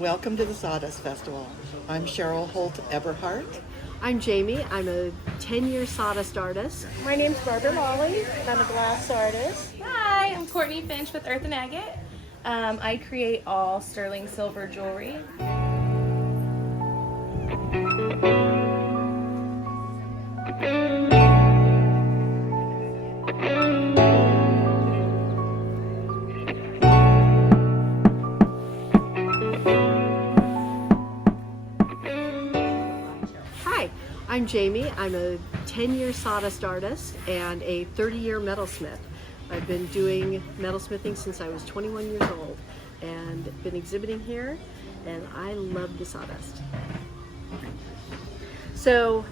Welcome to the Sawdust Festival. I'm Cheryl Holt Eberhardt. I'm Jamie. I'm a 10-year sawdust artist. My name's Barbara Lawley. I'm a glass artist. Hi, I'm Courtney Finch with Earth and Agate. I create all sterling silver jewelry. Hi, I'm Jamie. I'm a 10-year sawdust artist and a 30-year metalsmith. I've been doing metalsmithing since I was 21 years old and been exhibiting here, and I love the sawdust. So,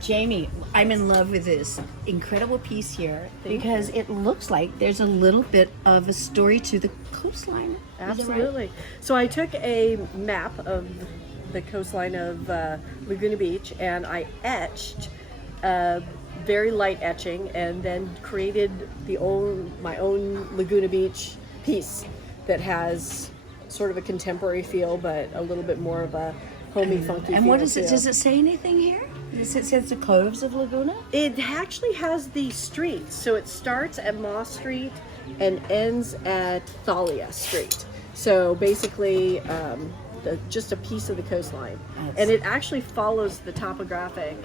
Jamie, I'm in love with this incredible piece here because it looks like there's a little bit of a story to the coastline. Is that right? absolutely. So I took a map of the coastline of Laguna Beach and I etched very light etching and then created my own Laguna Beach piece that has sort of a contemporary feel but a little bit more of a homey, funky feel. And what is it? too. Does it say anything here? Does it say the coves of Laguna? It actually has the streets. So it starts at Moss Street and ends at Thalia Street. So basically just a piece of the coastline. And it actually follows the topographic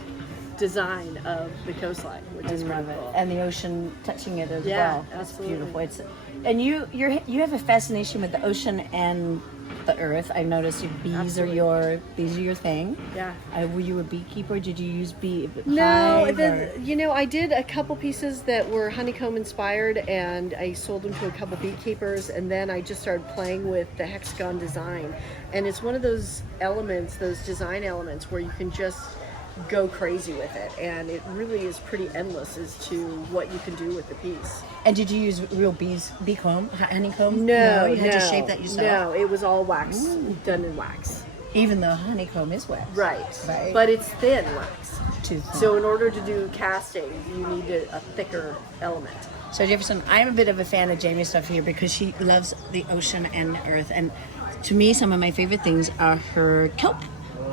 design of the coastline, which is pretty cool. And the ocean touching it as Yeah, well. absolutely. It's beautiful. And you have a fascination with the ocean and the earth. I've noticed bees Absolutely. are your thing. Yeah. Were you a beekeeper? Did you use bee? No, hive or- I did a couple pieces that were honeycomb inspired and I sold them to a couple beekeepers, and then I just started playing with the hexagon design. And it's one of those elements, those design elements where you can just go crazy with it, and it really is pretty endless as to what you can do with the piece. And did you use real bee comb, honeycomb? No, you had no, to shape that yourself. No, it was all wax, done in wax. Even though honeycomb is wax. Right. But it's thin wax. Too thin. So in order to do casting, you need a thicker element. So Jefferson, I'm a bit of a fan of Jamie's stuff here because she loves the ocean and the earth. And to me, some of my favorite things are her kelp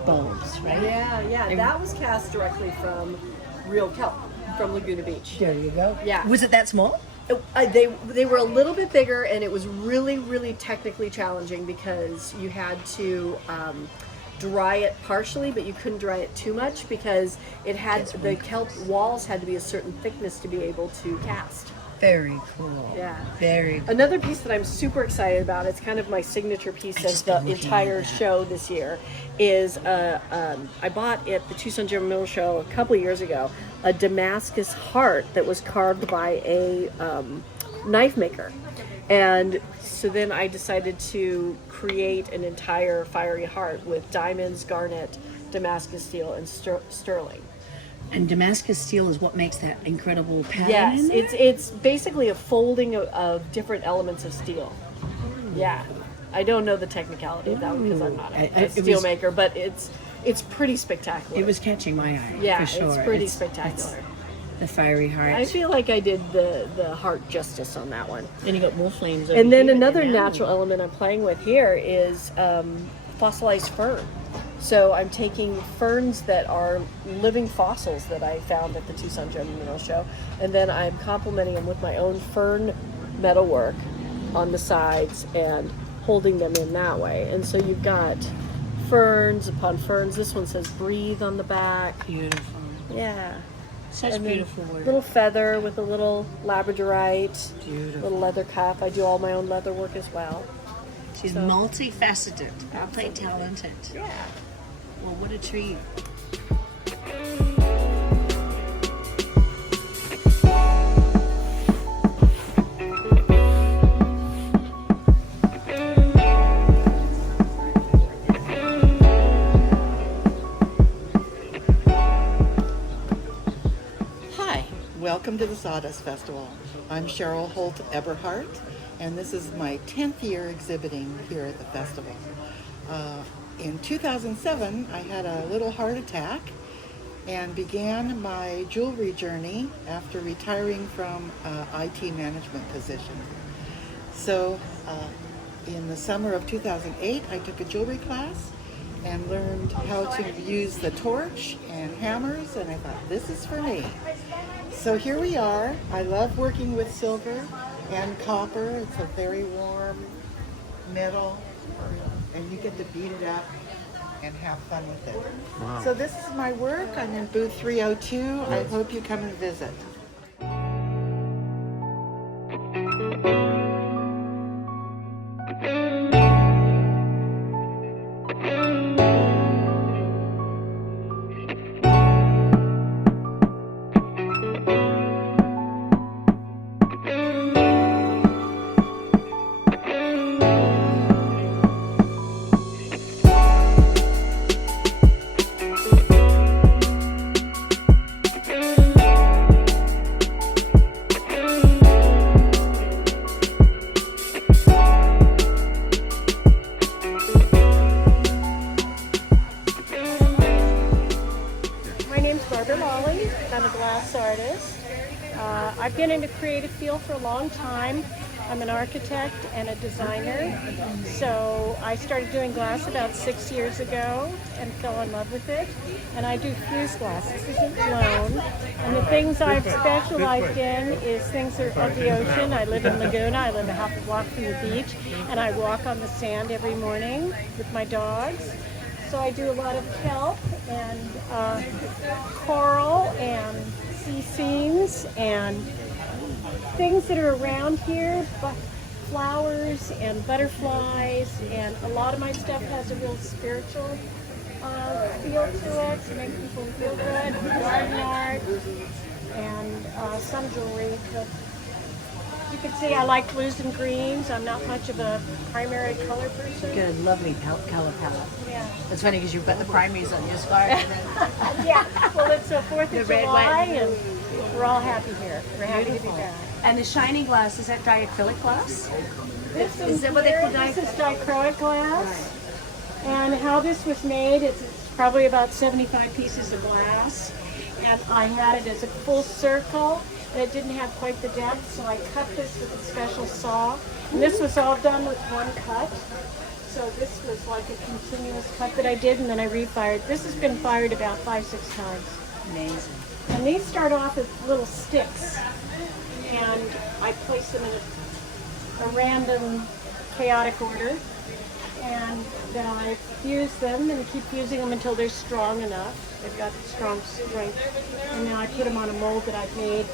bulbs, right? Yeah. That was cast directly from real kelp from Laguna Beach. There you go. Yeah. Was it that small? They were a little bit bigger, and it was really, really technically challenging because you had to dry it partially, but you couldn't dry it too much because the kelp walls had to be a certain thickness to be able to cast. Very cool. Yeah. Very cool. Another piece that I'm super excited about, it's kind of my signature piece of the entire show this year, is I bought at the Tucson General Mills show a couple of years ago a Damascus heart that was carved by a knife maker. And so then I decided to create an entire fiery heart with diamonds, garnet, Damascus steel, and sterling. And Damascus steel is what makes that incredible pattern. Yes, in there? it's basically a folding of different elements of steel. Yeah, I don't know the technicality of that one because I'm not a steel maker, but it's pretty spectacular. It was catching my eye. Yeah, for sure. it's pretty spectacular. The fiery heart. I feel like I did the heart justice on that one. Then you got wolf flames. Over And then here, another and now- natural element I'm playing with here is fossilized fern. So I'm taking ferns that are living fossils that I found at the Tucson General Mills show, and then I'm complementing them with my own fern metalwork on the sides and holding them in that way. And so you've got ferns upon ferns. This one says breathe on the back. Beautiful. Yeah. Such And then beautiful work. Little feather with a little labradorite. Beautiful. Little leather cuff. I do all my own leather work as well. She's multifaceted, multi-talented. Yeah. Well, what a treat. Hi, welcome to the Sawdust Festival. I'm Cheryl Holt Eberhardt, and this is my 10th year exhibiting here at the festival. In 2007, I had a little heart attack and began my jewelry journey after retiring from IT management position. So in the summer of 2008, I took a jewelry class and learned how to use the torch and hammers, and I thought, this is for me. So here we are. I love working with silver and copper. It's a very warm metal, and you get to beat it up and have fun with it. Wow. So this is my work. I'm in booth 302. I hope you come and visit. I'm a glass artist. I've been in the creative field for a long time. I'm an architect and a designer. So I started doing glass about 6 years ago and fell in love with it. And I do fused glass. This isn't blown. And the things I've specialized in is things that are of the ocean. I live in Laguna. I live a half a block from the beach. And I walk on the sand every morning with my dogs. So I do a lot of kelp and coral and sea scenes and things that are around here, but flowers and butterflies, and a lot of my stuff has a real spiritual feel to it to make people feel good. Garden art and some jewelry. But you can see I like blues and greens. I'm not much of a primary color person. Good, lovely color palette. Yeah. That's funny because you've got the primaries on your scarf. And then Yeah. Well, it's the 4th The of red, July, white, and we're all happy here. We're happy to be beautiful. back. And the shiny glass, is that diacrylic glass? This Is that what they call This is dichroic glass. And how this was made, it's probably about 75 pieces of glass. And I had it as a full circle, and it didn't have quite the depth, so I cut this with a special saw. And this was all done with one cut. So this was like a continuous cut that I did, and then I refired. This has been fired about 5-6 times. Amazing. And these start off as little sticks, and I place them in a random, chaotic order, and then I fuse them and keep fusing them until they're strong enough. They've got strong strength, and then I put them on a mold that I've made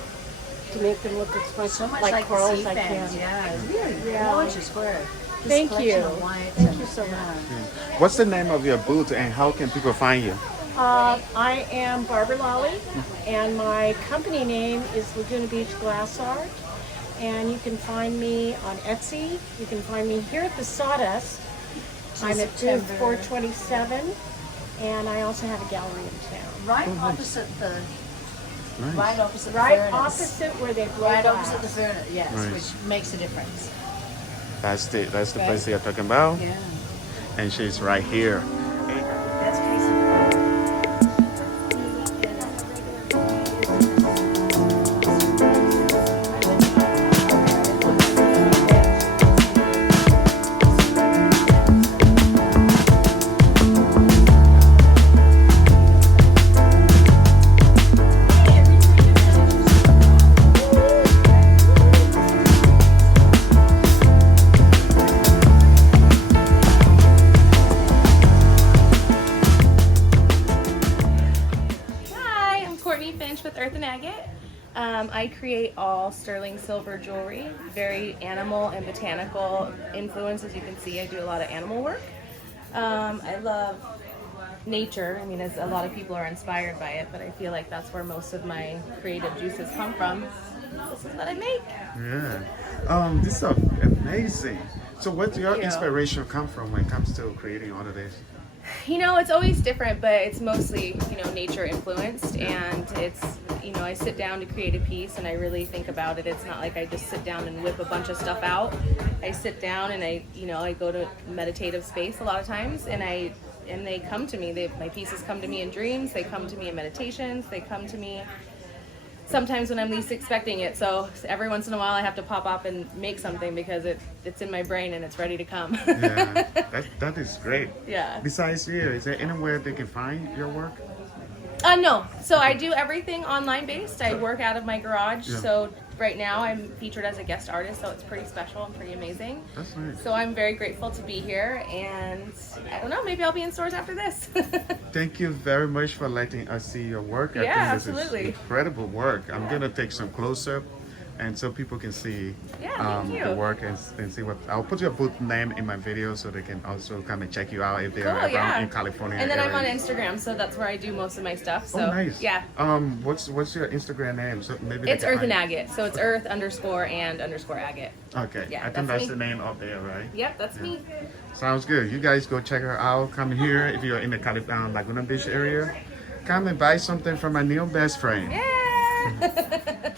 to make them look as much So much like like coral the as sea I fans. can. Yeah, it's really Yeah. gorgeous work. This Thank collection you. of whites Thank and- you so much. yeah. What's the name of your booth and how can people find you? I am Barbara Lally, and my company name is Laguna Beach Glass Art. And you can find me on Etsy. You can find me here at the Sawdust. I'm at booth September. 427, and I also have a gallery in town. Right opposite the Nice. right opposite the Right furnace. opposite where they blow Right glass. opposite the furnace, yes, Right. which makes a difference. That's the Right. place you're talking about. Yeah. And she's right here. That's Casey. Hi, I'm Courtney Finch with Earth and Agate. I create all sterling silver jewelry, very animal and botanical influence. As you can see, I do a lot of animal work. I love nature. I mean, as a lot of people are inspired by it, but I feel like that's where most of my creative juices come from. This is what I make. Yeah. This is amazing. So where do your Thank you. inspiration come from when it comes to creating all of this? You know, it's always different, but it's mostly, nature influenced, and it's, I sit down to create a piece and I really think about it. It's not like I just sit down and whip a bunch of stuff out. I sit down and I go to meditative space a lot of times, and they come to me. My pieces come to me in dreams, they come to me in meditations, they come to me sometimes when I'm least expecting it. So every once in a while I have to pop up and make something because it's in my brain and it's ready to come. Yeah, that is great. Yeah. Besides here, is there anywhere they can find your work? No. So I do everything online based. I work out of my garage. Yeah. So right now I'm featured as a guest artist, so it's pretty special and pretty amazing. That's nice. So I'm very grateful to be here, and I don't know, maybe I'll be in stores after this. Thank you very much for letting us see your work. I Yeah, think this absolutely. is incredible work. I'm gonna take some close up, and so people can see Yeah, thank you. the work and see what. I'll put your booth name in my video so they can also come and check you out if they're Cool, around yeah. in California. And then I'm on area. Instagram, so that's where I do most of my stuff. So Oh, nice. yeah. What's your Instagram name? So maybe It's they can Earth and find- Agate. So it's Earth _and _agate. Okay. Yeah, I think that's that's me. the name up there, right? Yep, that's me. Sounds good. You guys go check her out. Come here if you're in the Laguna Beach area. Come and buy something from my new best friend. Yeah.